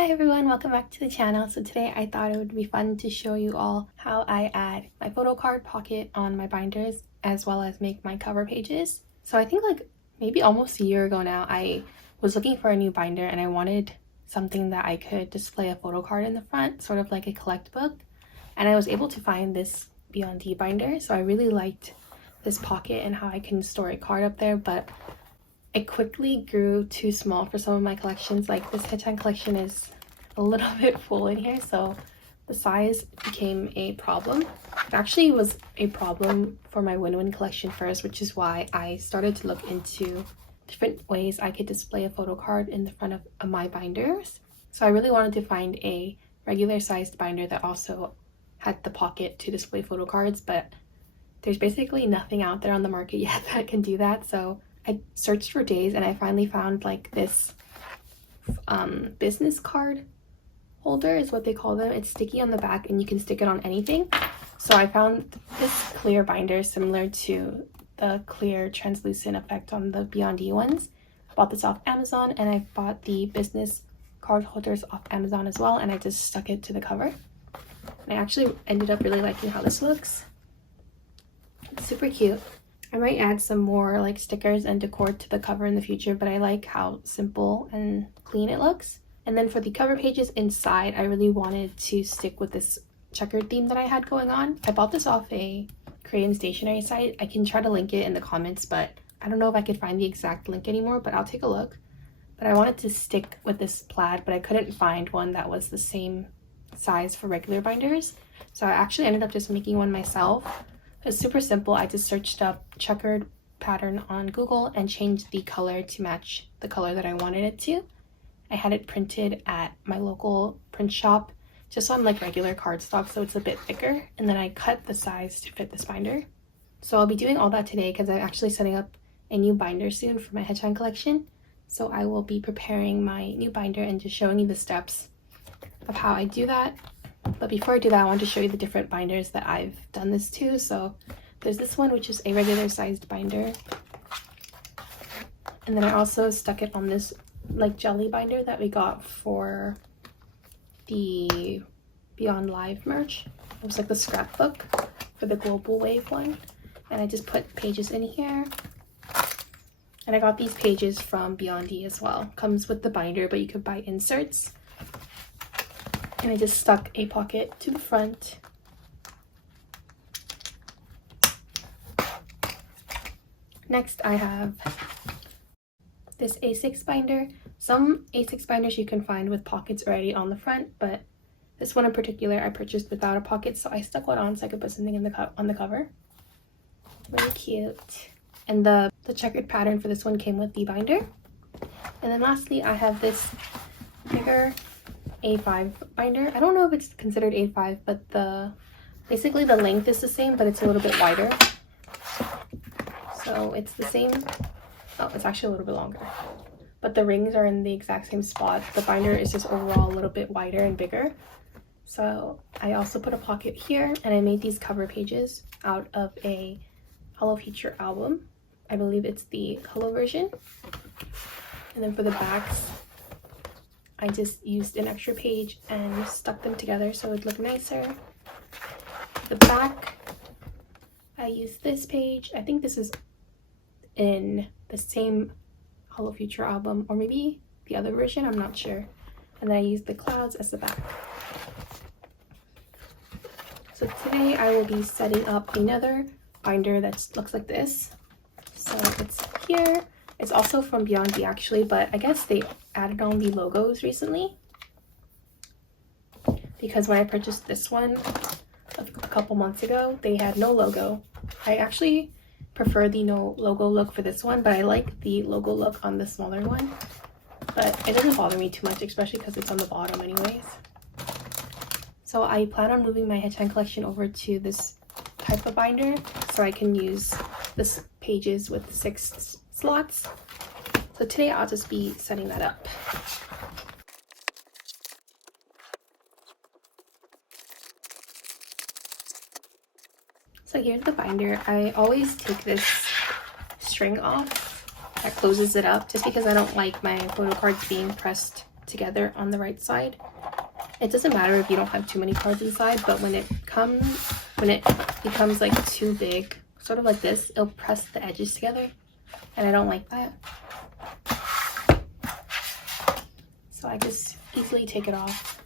Hi everyone, welcome back to the channel. So today I thought it would be fun to show you all how I add my photo card pocket on my binders as well as make my cover pages. So I think like maybe almost a year ago now, I was looking for a new binder and I wanted something that I could display a photo card in the front, sort of like a collect book. And I was able to find this B&D binder. So I really liked this pocket and how I can store a card up there, but it quickly grew too small for some of my collections. Like this Hitchan collection is a little bit full in here, so the size became a problem. It actually was a problem for my Win-Win collection first, which is why I started to look into different ways I could display a photo card in the front of my binders. So I really wanted to find a regular sized binder that also had the pocket to display photo cards, but there's basically nothing out there on the market yet that can do that. So I searched for days and I finally found like this business card holder is what they call them. It's sticky on the back and you can stick it on anything. So I found this clear binder similar to the clear translucent effect on the B&D ones. I bought this off Amazon, and I bought the business card holders off Amazon as well, and I just stuck it to the cover. And I actually ended up really liking how this looks. It's super cute. I might add some more like stickers and decor to the cover in the future, but I like how simple and clean it looks. And then for the cover pages inside, I really wanted to stick with this checkered theme that I had going on. I bought this off a Korean stationery site. I can try to link it in the comments, but I don't know if I could find the exact link anymore, but I'll take a look. But I wanted to stick with this plaid, but I couldn't find one that was the same size for regular binders. So I actually ended up just making one myself. It's super simple. I just searched up checkered pattern on Google and changed the color to match the color that I wanted it to. I had it printed at my local print shop just on like regular cardstock, so it's a bit thicker, and then I cut the size to fit this binder. So I'll be doing all that today because I'm actually setting up a new binder soon for my Hitchan collection. So I will be preparing my new binder and just showing you the steps of how I do that. But before I do that, I want to show you the different binders that I've done this to. So there's this one, which is a regular sized binder. And then I also stuck it on this like jelly binder that we got for the Beyond Live merch. It was like the scrapbook for the Global Wave one. And I just put pages in here. And I got these pages from B&D as well. Comes with the binder, but you could buy inserts. And I just stuck a pocket to the front. Next, I have this A6 binder. Some A6 binders you can find with pockets already on the front, but this one in particular I purchased without a pocket, so I stuck one on so I could put something in on the cover. Very cute. And the checkered pattern for this one came with the binder. And then lastly, I have this bigger A5 binder. I don't know if it's considered A5, but basically the length is the same, but it's a little bit wider. So it's the same. Oh, it's actually a little bit longer. But the rings are in the exact same spot. The binder is just overall a little bit wider and bigger. So I also put a pocket here, and I made these cover pages out of a Hello Future album. I believe it's the Hello version. And then for the backs, I just used an extra page and stuck them together so it would look nicer. The back, I used this page. I think this is in the same Hello Future album, or maybe the other version, I'm not sure. And then I used the clouds as the back. So today I will be setting up another binder that looks like this. So it's here. It's also from B&D actually, but I guess they added on the logos recently. Because when I purchased this one a couple months ago, they had no logo. I actually prefer the no logo look for this one, but I like the logo look on the smaller one. But it doesn't bother me too much, especially because it's on the bottom anyways. So I plan on moving my Hitchan collection over to this type of binder so I can use this pages with 6 slots. So today I'll just be setting that up. So here's the binder. I always take this string off that closes it up just because I don't like my photo cards being pressed together on the right side. It doesn't matter if you don't have too many cards inside, but when it becomes like too big, sort of like this, it'll press the edges together, and I don't like that. So I just easily take it off.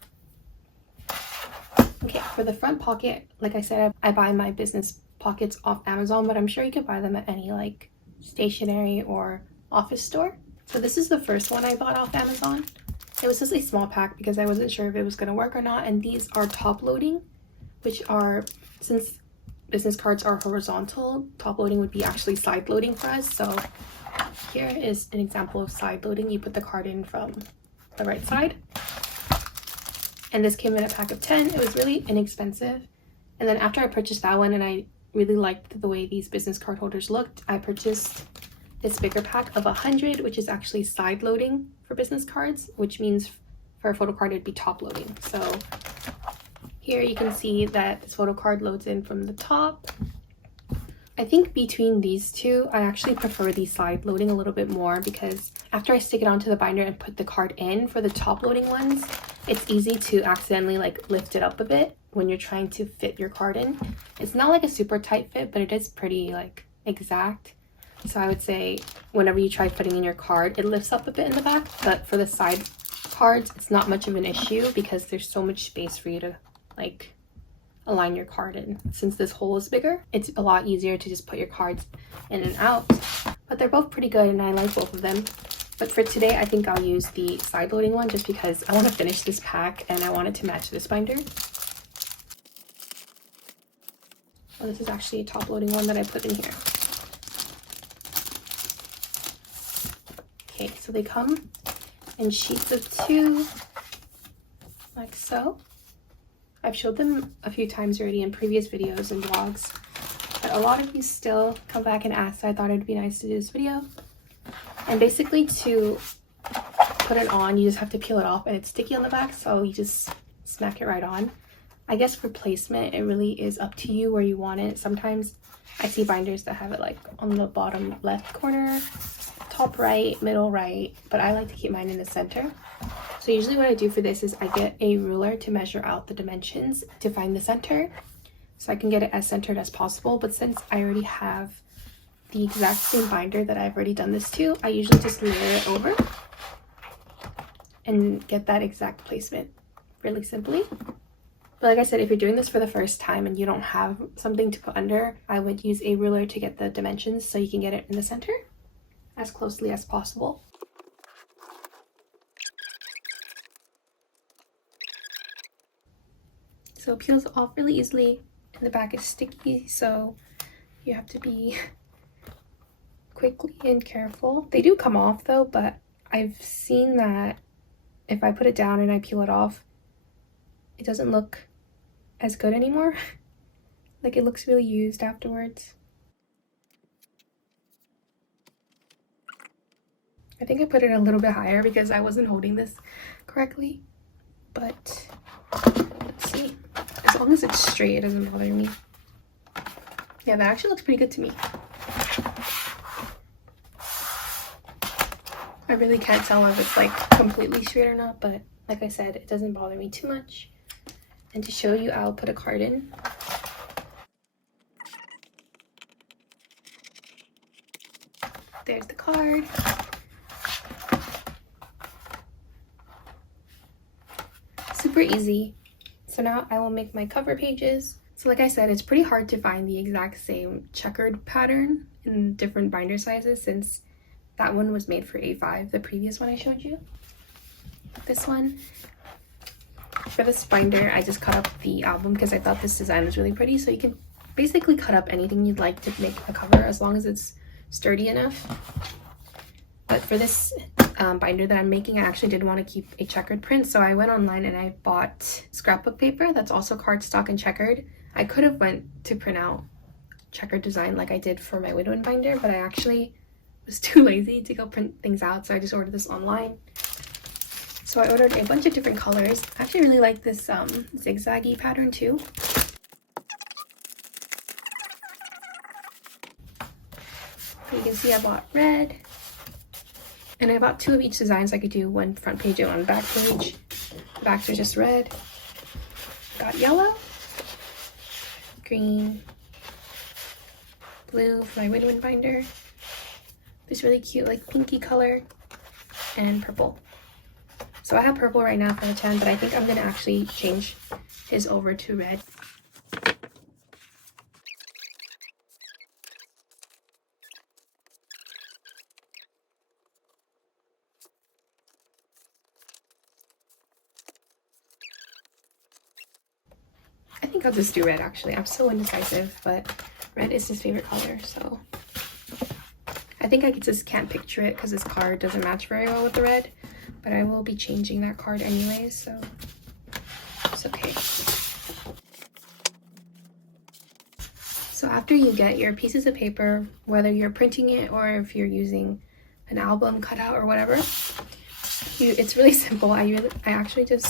Okay, for the front pocket, like I said, I buy my business pockets off Amazon, but I'm sure you could buy them at any like stationery or office store. So this is the first one I bought off Amazon. It was just a small pack because I wasn't sure if it was going to work or not, and these are top loading, which are, since business cards are horizontal, top loading would be actually side loading for us. So here is an example of side loading. You put the card in from the right side, and this came in a pack of 10. It was really inexpensive. And then after I purchased that one and I really liked the way these business card holders looked, I purchased this bigger pack of 100, which is actually side loading for business cards, which means for a photo card it'd be top loading. So here you can see that this photo card loads in from the top. I think between these two, I actually prefer the side loading a little bit more, because after I stick it onto the binder and put the card in for the top loading ones, it's easy to accidentally like lift it up a bit when you're trying to fit your card in. It's not like a super tight fit, but it is pretty like exact. So I would say whenever you try fitting in your card, it lifts up a bit in the back, but for the side cards, it's not much of an issue because there's so much space for you to like align your card in. Since this hole is bigger, it's a lot easier to just put your cards in and out. But they're both pretty good and I like both of them. But for today, I think I'll use the side loading one just because I want to finish this pack and I want it to match this binder. Oh, this is actually a top loading one that I put in here. Okay, so they come in sheets of 2, like so. I've showed them a few times already in previous videos and vlogs, but a lot of you still come back and ask, so I thought it'd be nice to do this video. And basically to put it on, you just have to peel it off, and it's sticky on the back, so you just smack it right on. I guess for placement, it really is up to you where you want it. Sometimes I see binders that have it like on the bottom left corner, top right, middle right, but I like to keep mine in the center. So usually what I do for this is I get a ruler to measure out the dimensions to find the center, so I can get it as centered as possible. But since I already have the exact same binder that I've already done this to, I usually just layer it over and get that exact placement really simply. But like I said, if you're doing this for the first time and you don't have something to put under, I would use a ruler to get the dimensions so you can get it in the center as closely as possible. So it peels off really easily, and the back is sticky, so you have to be quickly and careful. They do come off though, but I've seen that if I put it down and I peel it off, it doesn't look as good anymore. Like it looks really used afterwards. I think I put it a little bit higher because I wasn't holding this correctly, but let's see. As long as it's straight, it doesn't bother me. Yeah, that actually looks pretty good to me. I really can't tell if it's like completely straight or not, but like I said, it doesn't bother me too much. And to show you, I'll put a card in. There's the card. Super easy. So now I will make my cover pages. So like I said, it's pretty hard to find the exact same checkered pattern in different binder sizes, since that one was made for A5, the previous one I showed you. This one, for this binder, I just cut up the album because I thought this design was really pretty. So you can basically cut up anything you'd like to make a cover as long as it's sturdy enough. But for this binder that I'm making, I actually did want to keep a checkered print, so I went online and I bought scrapbook paper that's also cardstock and checkered. I could have went to print out checkered design like I did for my Widowin binder, but I actually was too lazy to go print things out, so I just ordered this online. So I ordered a bunch of different colors. I actually really like this zigzaggy pattern too. You can see I bought red, And I bought 2 of each design so I could do one front page and one back page. The backs are just red. Got yellow, green, blue for my win-win binder, this really cute like pinky color, and purple. So I have purple right now for the 10, but I think I'm gonna actually change his over to red. I think I'll just do red actually. I'm so indecisive, but red is his favorite color, so I think I just can't picture it because this card doesn't match very well with the red, but I will be changing that card anyways, so it's okay. So after you get your pieces of paper, whether you're printing it or if you're using an album cutout or whatever, it's really simple. I actually just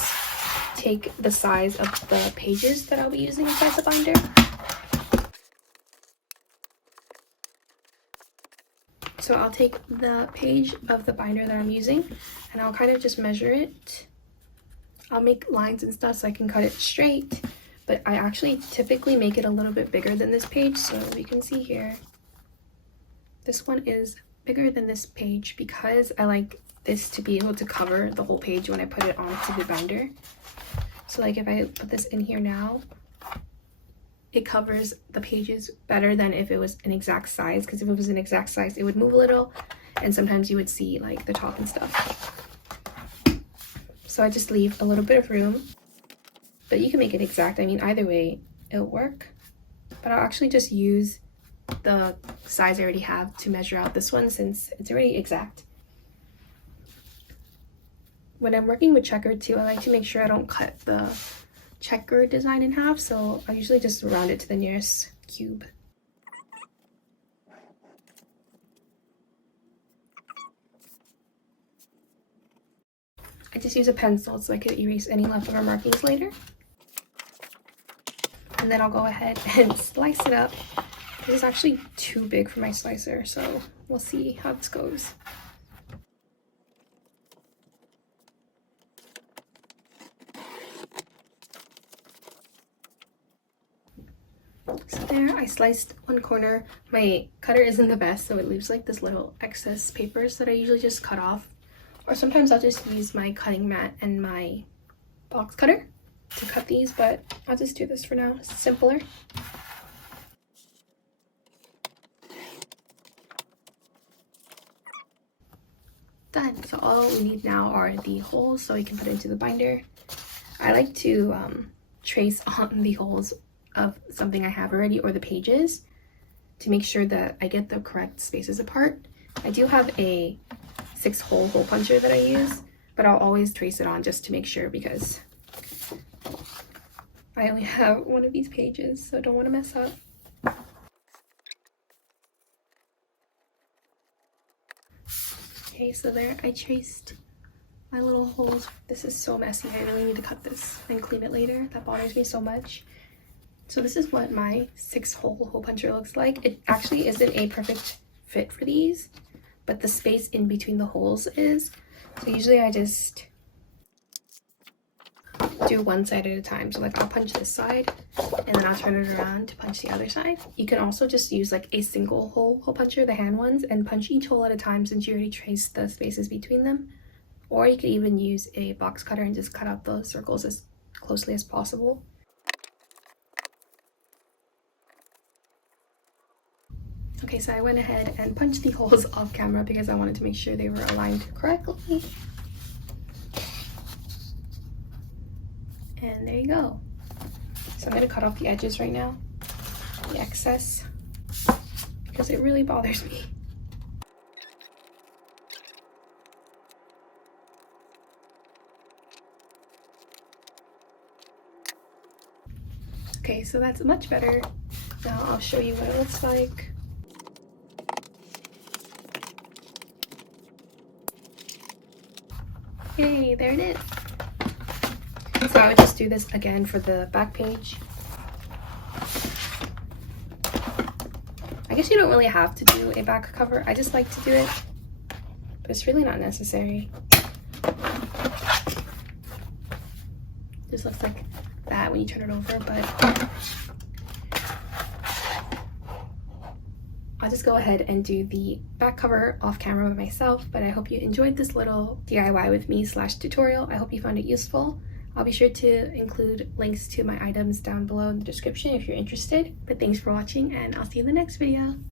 take the size of the pages that I'll be using inside the binder. So I'll take the page of the binder that I'm using and I'll kind of just measure it. I'll make lines and stuff so I can cut it straight, but I actually typically make it a little bit bigger than this page. So you can see here, this one is bigger than this page because I like this to be able to cover the whole page when I put it onto the binder. So like if I put this in here now, it covers the pages better than if it was an exact size, because if it was an exact size it would move a little and sometimes you would see like the top and stuff. So I just leave a little bit of room, but you can make it exact. I mean, either way it'll work, but I'll actually just use the size I already have to measure out this one since it's already exact. When I'm working with checkered too, I like to make sure I don't cut the checker design in half, so I usually just round it to the nearest cube. I just use a pencil so I could erase any leftover markings later. And then I'll go ahead and slice it up. This is actually too big for my slicer, so we'll see how this goes. So there, I sliced one corner. My cutter isn't the best, so it leaves like this little excess papers that I usually just cut off. Or sometimes I'll just use my cutting mat and my box cutter to cut these, but I'll just do this for now. It's simpler. Done. So all we need now are the holes so we can put it into the binder. I like to trace on the holes of something I have already or the pages to make sure that I get the correct spaces apart. I do have a 6-hole hole puncher that I use, but I'll always trace it on just to make sure because I only have one of these pages, so I don't want to mess up. Okay, so there I traced my little holes. This is so messy. I really need to cut this and clean it later. That bothers me so much. So this is what my 6-hole hole puncher looks like. It actually isn't a perfect fit for these, but the space in between the holes is. So usually I just do one side at a time. So like I'll punch this side and then I'll turn it around to punch the other side. You can also just use like a single hole puncher, the hand ones, and punch each hole at a time since you already traced the spaces between them. Or you could even use a box cutter and just cut out those circles as closely as possible. Okay, so I went ahead and punched the holes off camera because I wanted to make sure they were aligned correctly. And there you go. So I'm going to cut off the edges right now, the excess, because it really bothers me. Okay, so that's much better. Now I'll show you what it looks like. Yay, there it is. So I would just do this again for the back page. I guess you don't really have to do a back cover. I just like to do it. but it's really not necessary. Just looks like that when you turn it over, but I'll just go ahead and do the back cover off camera with myself. But I hope you enjoyed this little DIY with me / tutorial. I hope you found it useful. I'll be sure to include links to my items down below in the description if you're interested. But thanks for watching, and I'll see you in the next video.